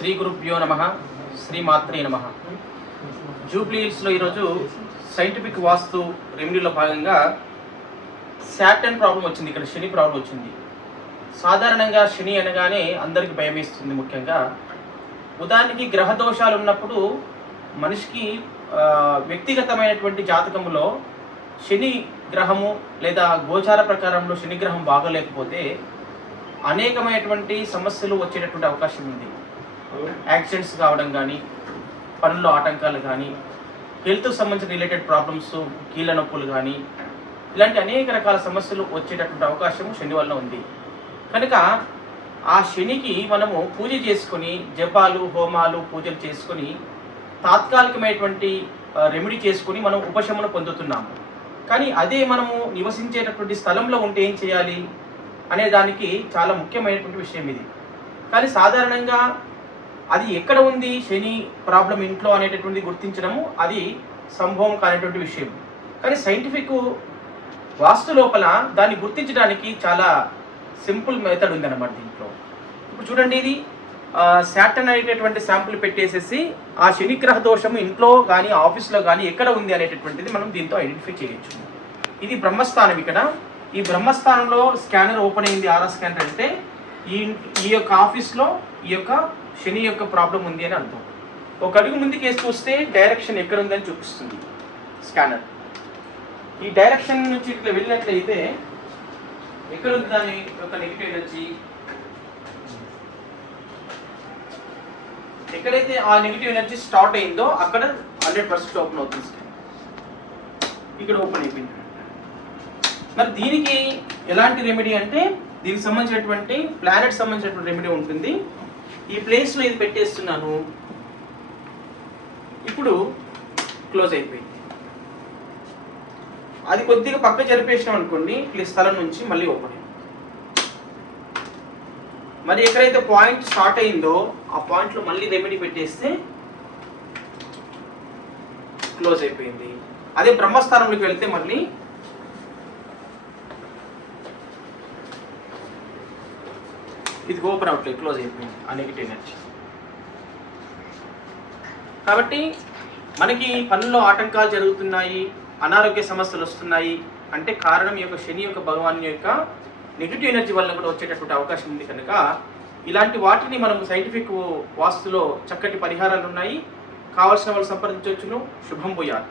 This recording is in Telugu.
శ్రీ గురుభ్యో నమః, శ్రీమాత్రే నమః. జూబ్లీ హిల్స్లో ఈరోజు సైంటిఫిక్ వాస్తు రెమెడీలో భాగంగా శాటర్న్ ప్రాబ్లం వచ్చింది. ఇక్కడ శని ప్రాబ్లం వచ్చింది. సాధారణంగా శని అనగానే అందరికీ భయం వేస్తుంది. ముఖ్యంగా ఉదాహరణకి గ్రహ దోషాలు ఉన్నప్పుడు మనిషికి వ్యక్తిగతమైనటువంటి జాతకములో శని గ్రహము లేదా గోచార ప్రకారంలో శని గ్రహం బాగోలేకపోతే అనేకమైనటువంటి సమస్యలు వచ్చేటటువంటి అవకాశం ఉంది. యాక్సిడెంట్స్ కావడం కానీ, పనుల్లో ఆటంకాలు కానీ, హెల్త్కి సంబంధించిన రిలేటెడ్ ప్రాబ్లమ్స్, కీళ్ళ నొప్పులు కానీ, ఇలాంటి అనేక రకాల సమస్యలు వచ్చేటటువంటి అవకాశం శని వల్ల ఉంది. కనుక ఆ శనికి మనము పూజ చేసుకొని, జపాలు, హోమాలు, పూజలు చేసుకొని తాత్కాలికమైనటువంటి రెమెడీ చేసుకొని మనం ఉపశమనం పొందుతున్నాము. కానీ అదే మనము నివసించేటటువంటి స్థలంలో ఉంటే ఏం చేయాలి అనే దానికి చాలా ముఖ్యమైనటువంటి విషయం ఇది. కానీ సాధారణంగా అది ఎక్కడ ఉంది శని ప్రాబ్లం ఇంట్లో అనేటటువంటి గుర్తించడము అది సంభవం కానిటువంటి విషయం. కానీ సైంటిఫిక్ వాస్తు లోపల దాన్ని గుర్తించడానికి చాలా సింపుల్ మెథడ్ ఉందన్నమాట దీంట్లో. ఇప్పుడు చూడండి, ఇది శాటర్న్ అనేటటువంటి శాంపుల్ పెట్టేసేసి ఆ శని గ్రహ దోషము ఇంట్లో కానీ ఆఫీస్లో కానీ ఎక్కడ ఉంది అనేటటువంటిది మనం దీంతో ఐడెంటిఫై చేయొచ్చు. ఇది బ్రహ్మస్థానం. ఇక్కడ ఈ బ్రహ్మస్థానంలో స్కానర్ ఓపెన్ అయింది. ఆర్ఆర్ స్కానర్ అంటే ఈ యొక్క ఆఫీస్లో ఈ యొక్క శని యొక్క ప్రాబ్లం ఉంది అని అర్థం. ఒక అడుగు ముందుకు వేసి చూస్తే డైరెక్షన్ ఎక్కడ ఉందని చూపిస్తుంది స్కానర్. ఈ డైరెక్షన్ నుంచి ఇట్లా వెళ్ళినట్లయితే ఎక్కడ ఉంది దాని యొక్క నెగిటివ్ ఎనర్జీ. ఎక్కడైతే ఆ నెగిటివ్ ఎనర్జీ స్టార్ట్ అయిందో అక్కడ 100% ఓపెన్ అవుతుంది స్కానర్. ఇక్కడ ఓపెన్ అయిపోయింది. మరి దీనికి ఎలాంటి రెమెడీ అంటే దీనికి సంబంధించినటువంటి ప్లానెట్ సంబంధించినటువంటి రెమెడీ ఉంటుంది. ఈ ప్లేస్లో ఇది పెట్టేస్తున్నాను. ఇప్పుడు క్లోజ్ అయిపోయింది. అది కొద్దిగా పక్క జరిపేసినాం అనుకోండి, స్థలం నుంచి మళ్ళీ ఓపెన్ అయింది. మరి ఎక్కడైతే పాయింట్ స్టార్ట్ అయిందో ఆ పాయింట్లో మళ్ళీ రెమెడీ పెట్టేస్తే క్లోజ్ అయిపోయింది. అదే బ్రహ్మస్థానంలోకి వెళ్తే మళ్ళీ ఇది ఓపెన్ అవుట్లేదు, క్లోజ్ అయిపోయింది ఆ నెగిటివ్ ఎనర్జీ. కాబట్టి మనకి పనుల్లో ఆటంకాలు జరుగుతున్నాయి, అనారోగ్య సమస్యలు వస్తున్నాయి అంటే కారణం ఈ యొక్క శని యొక్క భగవాన్ యొక్క నెగిటివ్ ఎనర్జీ వల్ల కూడా వచ్చేటటువంటి అవకాశం ఉంది. కనుక ఇలాంటి వాటిని మనం సైంటిఫిక్ వాస్తులో చక్కటి పరిహారాలు ఉన్నాయి. కావాల్సిన వాళ్ళు సంప్రదించవచ్చును. శుభం భూయాత్.